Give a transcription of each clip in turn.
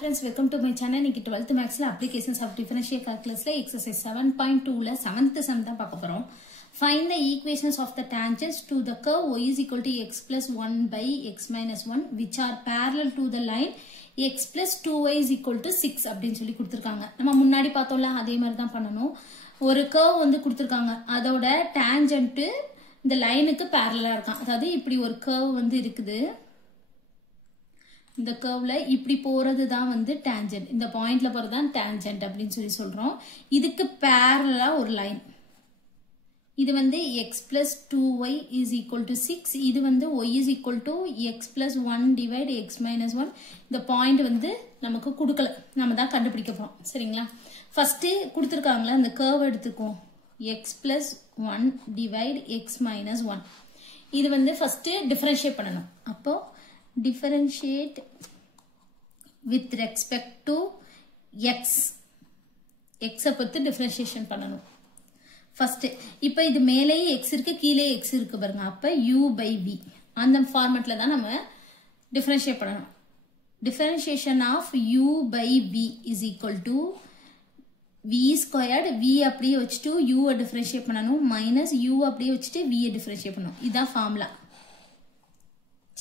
friends, welcome to my channel. இன்னைக்கு 12th maths applications of differential calculus exercise 7.2 7th sum தான் பார்க்க போறோம். Find the equations of the tangents to the curve y is equal to x plus 1 by x minus 1 which are parallel to the line x plus 2y is equal to 6 அப்படினு சொல்லி கொடுத்திருக்காங்க. நம்ம முன்னாடி பார்த்தோம்ல அதே மாதிரி தான் பண்ணனும். ஒரு curve வந்து கொடுத்திருக்காங்க. அதோட tangent இந்த லைனுக்கு parallel இருக்கான். அதாவது இப்படி ஒரு curve வந்து இருக்குது. இந்த curveல இப்படி போறது தான் வந்து tangent. இந்த பாயிண்ட்ல போறது தான் tangent அப்படினு சொல்லி சொல்றோம். இதுக்கு parallel ஒரு லைன். இது வந்து x plus 2y is equal to 6. இது வந்து y is equal to x plus 1 divide x minus 1. இந்த பாயிண்ட் வந்து நமக்கு கொடுக்கல. நாம தான் கண்டுபிடிக்க போறோம். சரிங்களா? ஃபர்ஸ்ட் கொடுத்திருக்காங்களா அந்த curve எடுத்துக்கோம். x plus 1 divide x minus 1. இது வந்து ஃபர்ஸ்ட் டிஃபரன்ஷியேட் பண்ணனும். அப்போ differentiate with respect to x பொறுத்து differentiation பண்ணனும். ஃபர்ஸ்ட் இப்போ இது மேலே x இருக்கு கீழே x இருக்கு பாருங்க. அப்ப u by v அந்த ஃபார்மட்ல தான் நம்ம differentiate பண்ணனும். Differentiation of u by v is equal to v squared. v அப்படியே வச்சிட்டு u differentiate பண்ணனும் minus u அப்படியே வச்சிட்டு v differentiate பண்ணனும். இதான் ஃபார்முலா.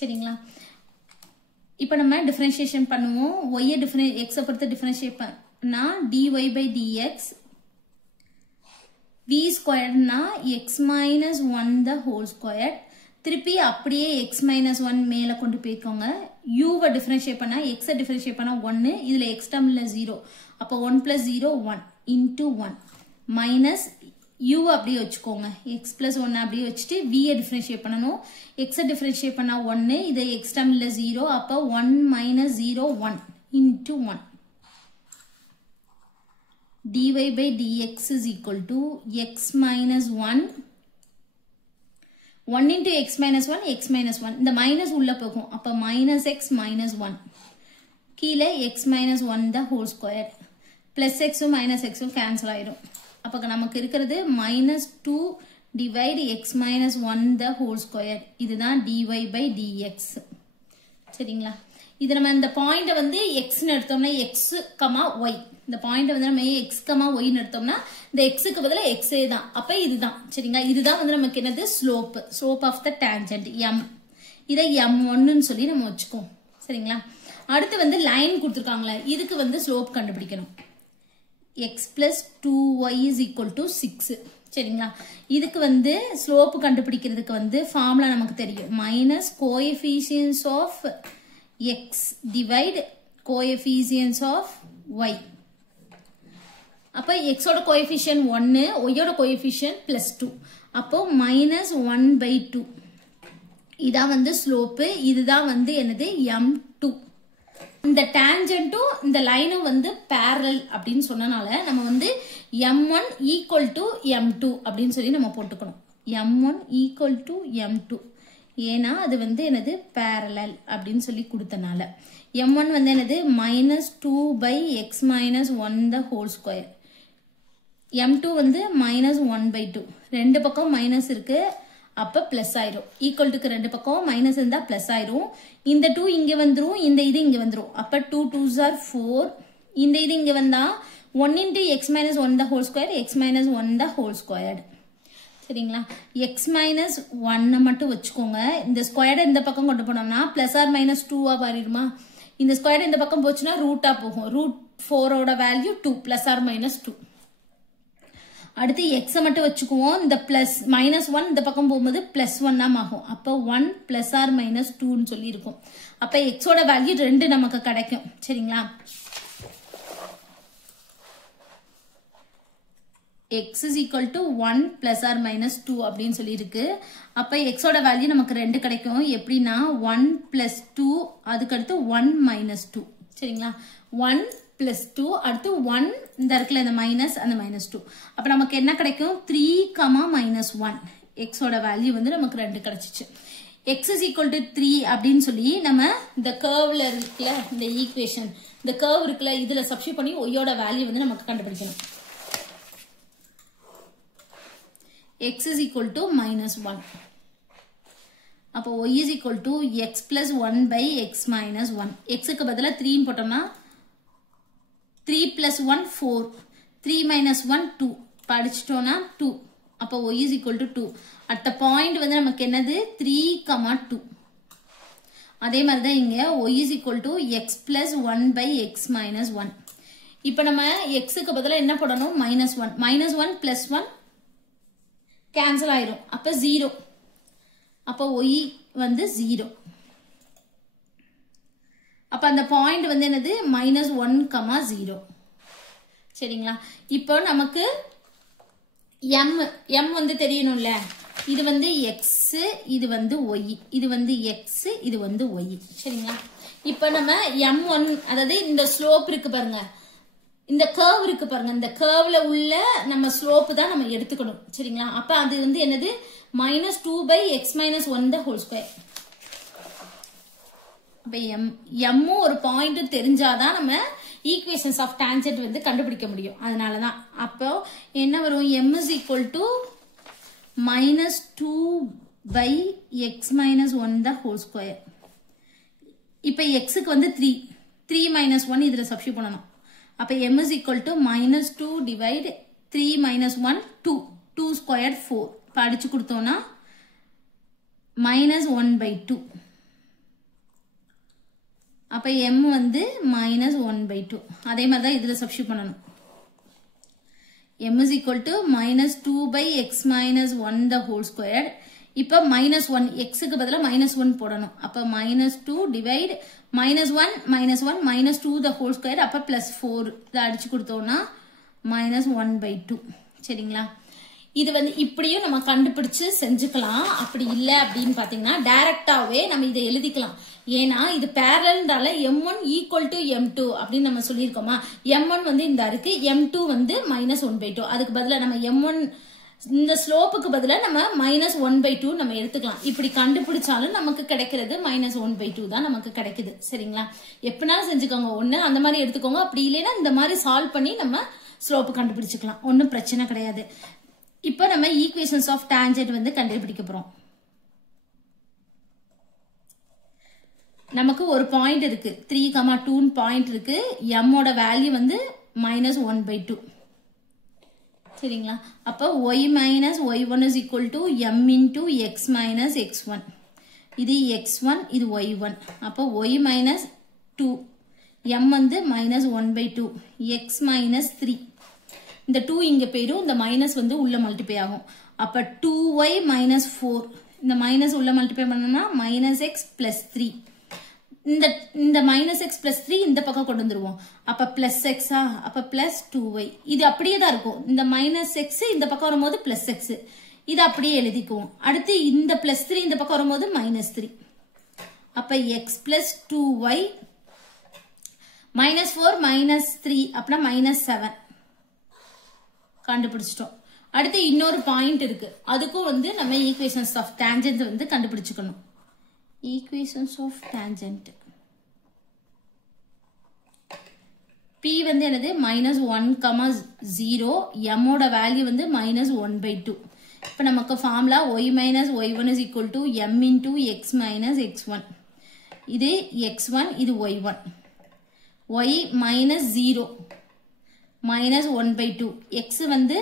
சரிங்களா? இப்போ நம்ம differentiation பண்ணுவோம். y x பொறுத்து differentiate பண்ணா dy by dx v squared னா x minus 1 the whole squared. திருப்பி அப்படியே x minus 1 மேல கொண்டு போய்க்கோங்க. u வை differentiate பண்ணா x differentiate பண்ணா 1. இதுல x டேர்ம்ல 0. அப்ப 1 plus 0 1 into 1 minus u அப்படியே வச்சுக்கோங்க. x plus 1 அப்படியே வச்சுட்டு v differentiate பண்ணனும். x differentiate பண்ணா 1. இது x டேர்ம்ல 0. அப்ப 1 minus 0 1 into 1. dy by dx is equal to x minus 1 1 into x minus 1 x minus 1. இந்த minus உள்ள போகும். அப்ப minus x minus 1 கீழே x minus 1 the whole square plus x minus x cancel ஆயிடும். அப்ப நமக்கு இருக்கிறது minus 2 divide x minus 1 the whole square. இதுதான் dy by dx. சரிங்களா? இது நம்ம இந்த பாயிண்ட வந்து x ன்னு எடுத்தோம்னா x, y. இந்த பாயிண்ட வந்து நம்ம x, y ன்னு எடுத்தோம்னா இந்த x க்கு பதிலா x தான். அப்ப இதுதான். சரிங்களா? இதுதான் வந்து நமக்கு என்னது slope of the tangent m. இதை m1 ன்னு சொல்லி நம்ம வச்சுக்கோம். சரிங்களா? அடுத்து வந்து லைன் கொடுத்திருக்காங்களே இதுக்கு வந்து ஸ்லோப் கண்டுபிடிக்கணும். x plus 2y is equal to 6. சரிங்களா? இதுக்கு வந்து ஸ்லோப் கண்டுபிடிக்கிறதுக்கு வந்து ஃபார்முலா நமக்கு தெரியும். minus coefficients of x divide coefficients of y. அப்ப x ஓட coefficient 1, y ஓட coefficient plus 2. அப்போ minus 1 by 2. இதான் வந்து ஸ்லோப். இதுதான் வந்து என்னது m2. இந்த டேஞ்சன்ட்டும் இந்த லைனும் வந்து parallel அப்படின்னு சொன்னனால நம்ம வந்து m1 equal to m2 அப்படின்னு சொல்லி நம்ம போட்டுக்கணும். m1 equal to m2. ஏன்னா அது வந்து என்னது parallel அப்படின்னு சொல்லி கொடுத்தனால m1 வந்து என்னது minus 2 by x minus 1 the whole square. m2 வந்து minus 1 by 2. ரெண்டு பக்கம் மைனஸ் இருக்கு. அப்ப பிளஸ் ஆயிரும். ஈக்குவல் டுக்கு ரெண்டு பக்கம் மைனஸ் இருந்தா பிளஸ் ஆயிரும். இந்த 2 இங்க வந்துரும். இந்த இது இங்க வந்துரும். அப்ப 2 2s are 4. இந்த இது இங்க வந்தா 1 into x minus 1 the whole square x minus 1 the whole squared. சரிங்களா? x minus 1 மட்டும் வச்சுக்கோங்க. இந்த ஸ்கொயர்ட் இந்த பக்கம் கொண்டு போனோம்னா பிளஸ் ஆர் மைனஸ் 2 மாறிடுமா? இந்த ஸ்கொயர்ட் இந்த பக்கம் போச்சுன்னா ரூட்டா போகும். ரூட் 4 ஓட வேல்யூ 2 பிளஸ் ஆர் மைனஸ் 2. அடுத்து x மட்டும் வச்சுக்குவோம். இந்த பிளஸ் மைனஸ் 1 இந்த பக்கம் போகும்போது பிளஸ் 1 ஆகும். அப்ப 1 பிளஸ் ஆர் மைனஸ் 2 ன்னு சொல்லி இருக்கும். அப்ப x ஓட வேல்யூ 2 நமக்கு கிடைக்கும். சரிங்களா? x is equal to 1 plus or minus 2 அப்படின்னு சொல்லி இருக்கு. அப்ப x ஓட வேல்யூ நமக்கு 2 கிடைக்கும். எப்படின்னா 1 plus 2 அதுக்கு அடுத்து 1 minus 2. சரிங்களா? 1 plus 2 அடுத்து 1 இந்த இருக்குல இந்த மைனஸ் அந்த minus 2. அப்ப நமக்கு என்ன கிடைக்கும்? 3, minus 1. x ஓட வேல்யூ வந்து நமக்கு 2 கிடைச்சிச்சு. x is equal to 3 அப்படின்னு சொல்லி நம்ம இந்த curveல இருக்குல இந்த ஈக்குவேஷன் இந்த curve இருக்குல இதுல சப்ஸ்டிட்யூட் பண்ணி y ஓட வேல்யூ வந்து நமக்கு கண்டுபிடிக்கணும். x is equal to minus 1. அப்போ y is equal to x plus 1 by x minus 1. x க்கு பதிலா 3 போட்டோம்னா 3 plus 1 4 3 minus 1 2 படிச்சிட்டோம்னா 2 அப்ப y is equal to 2 at the point வந்து நமக்கு என்னது 3, 2 அதே மாதிரி தான் இங்க y is equal to x plus 1 by x minus 1 இப்போ நம்ம x க்கு பதிலா என்ன போடணும் -1 plus 1 கேன்சல் ஆயிரும் அப்ப 0 அப்ப y வந்து 0 அப்ப அந்த பாயிண்ட் வந்து என்னது -1, 0 சரிங்களா இப்போ நமக்கு m வந்து தெரியணும்ல இது வந்து x இது வந்து y இது வந்து x இது வந்து y சரிங்களா இப்போ நம்ம m1 அதாவது இந்த ஸ்லோப் இருக்கு பாருங்க இந்த கர்வ் இருக்கு பாருங்க இந்த கர்வ்ல உள்ள நம்ம ஸ்லோப் தான் நம்ம எடுத்துக்கணும் சரிங்களா அப்ப அது வந்து என்னது -2 by x minus 1 the whole square அப்ப m ஒரு பாயிண்ட் தெரிஞ்சாதான் நம்ம ஈக்குவேஷன்ஸ் ஆஃப் டான்ஜென்ட் வந்து கண்டுபிடிக்க முடியும் அதனாலதான் அப்போ என்ன வரும் m is equal to -2 by x minus 1 the whole square இப்ப x க்கு வந்து 3 minus 1 இதுல சப்ஸ்டிட்யூட் பண்ணனும் அப்ப m is equal to -2 divide 3 minus 1 2 squared 4 படிச்சு கொடுத்தோம்னா -1/2 அப்ப m வந்து -1/2 அதே மாதிரி தான் இதுல சப்ஸ்டிட்யூட் பண்ணனும் m is equal to -2 by x minus 1 the whole squared இப்ப -1 x க்கு பதிலா -1 போடணும் அப்ப -2 divide -1 -2 the whole square அப்ப +4 இத அடிச்சு கொடுத்தோம்னா -1/2 சரிங்களா இது வந்து இப்படியும் நம்ம கண்டுபிடிச்சு செஞ்சுக்கலாம் அப்படி இல்ல அப்படினு பாத்தீங்கன்னா டைரக்டாவே நம்ம இத எழுதிக்கலாம் ஏனா இது parallelன்றால m1 equal to m2 அப்படி நம்ம சொல்லிருக்கோமா m1 வந்து இந்த இருக்கு m2 வந்து -1/2 அதுக்கு பதிலா நம்ம m1 இந்த ஸ்லோப்புக்கு பதிலா நம்ம -1/2 நம்ம எடுத்துக்கலாம் இப்படி கண்டுபிடிச்சாலும் நமக்கு கிடைக்கிறது -1/2 தான் நமக்கு கிடைக்குது சரிங்களா எப்பனாலும் செஞ்சுக்கோங்க ஒண்ணு அந்த மாதிரி எடுத்துக்கோங்க அப்படி இல்லனா இந்த மாதிரி சால்வ் பண்ணி நம்ம ஸ்லோப் கண்டுபிடிச்சுக்கலாம் ஒண்ணும் பிரச்சனை கிடையாது இப்போ நம்ம ஈக்குவேஷன்ஸ் ஆஃப் டான்ஜென்ட் வந்து கண்டுபிடிக்க போறோம் நமக்கு ஒரு பாயிண்ட் இருக்கு 3, 2 பாயிண்ட் இருக்கு m ஓட வேல்யூ வந்து -1/2 சரிங்களா அப்ப y minus y1 is equal to m into x minus x1 இது x1 இது y1 அப்ப y minus 2 m வந்து -1/2 x minus 3 இந்த 2 இங்க போயிடும் இந்த மைனஸ் வந்து உள்ள மல்டிப்ளை ஆகும் அப்ப 2y minus 4 இந்த மைனஸ் உள்ள மல்டிப்ளை பண்ணனும்னா -x plus 3 இந்த -x plus 3 இந்த பக்கம் கொண்டு வந்துருவோம் அப்ப +x அப்ப +2y இது அப்படியே தான் இருக்கும் இந்த -x இந்த பக்கம் வரும்போது +x இது அப்படியே எழுதிக்குவோம் அடுத்து இந்த +3 இந்த பக்கம் வரும்போது -3 அப்ப x plus 2y -4 -3 அப்பனா -7 கண்டுபிடிச்சிட்டோம் அடுத்து இன்னொரு பாயிண்ட் இருக்கு அதுக்கும் வந்து நம்ம ஈக்குவேஷன்ஸ் ஆஃப் டான்ஜென்ட் வந்து கண்டுபிடிச்சுக்கணும் ஈக்குவேஷன்ஸ் ஆஃப் டான்ஜென்ட் p வந்து என்னது -1, 0 m ஓட வேல்யூ வந்து -1/2 இப்போ நமக்கு formula y minus y1 is equal to m into x minus x1 இது x1 இது y1 y minus 0 -1/2 x வந்து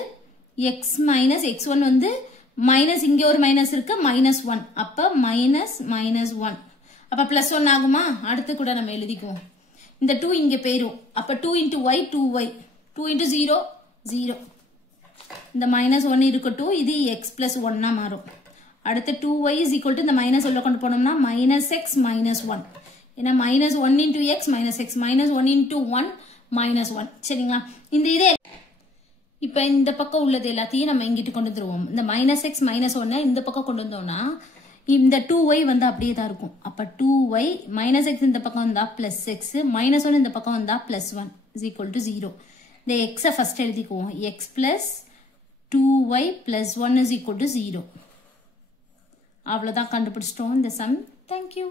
x minus x1 வந்து மைனஸ் இங்க ஒரு மைனஸ் இருக்கு -1 அப்ப -1 அப்ப +1 ஆகுமா அடுத்து கூட நம்ம எழுதிக்குவோம் இந்த 2 இங்க போயிரும் அப்ப 2 into y 2y 2 into 0 0 இந்த -1 இருக்கட்டும் இது x plus 1 மாறும் அடுத்து 2y is equal to இந்த மைனஸ் உள்ள கொண்டு போனோம்னா -x -1 ஏன்னா -1 into x -x -1 into 1 -1 சரிங்களா இந்த இதே இப்ப இந்த பக்கம் உள்ளது எல்லாத்தையும் நம்ம இங்கிட்டு கொண்டு வந்துருவோம் இந்த -x -1 இந்த பக்கம் கொண்டு வந்தோம்னா இந்த 2y வந்து அப்படியே தான் இருக்கும் அப்ப 2y -x இந்த பக்கம் வந்தா +x -1 இந்த பக்கம் வந்தா +1 is equal to 0 இந்த x ஃபர்ஸ்ட் எழுதிக்குவோம் x plus 2y plus 1 is equal to 0 அவ்வளவுதான் கண்டுபிடிச்சிட்டோம் இந்த சம் thank you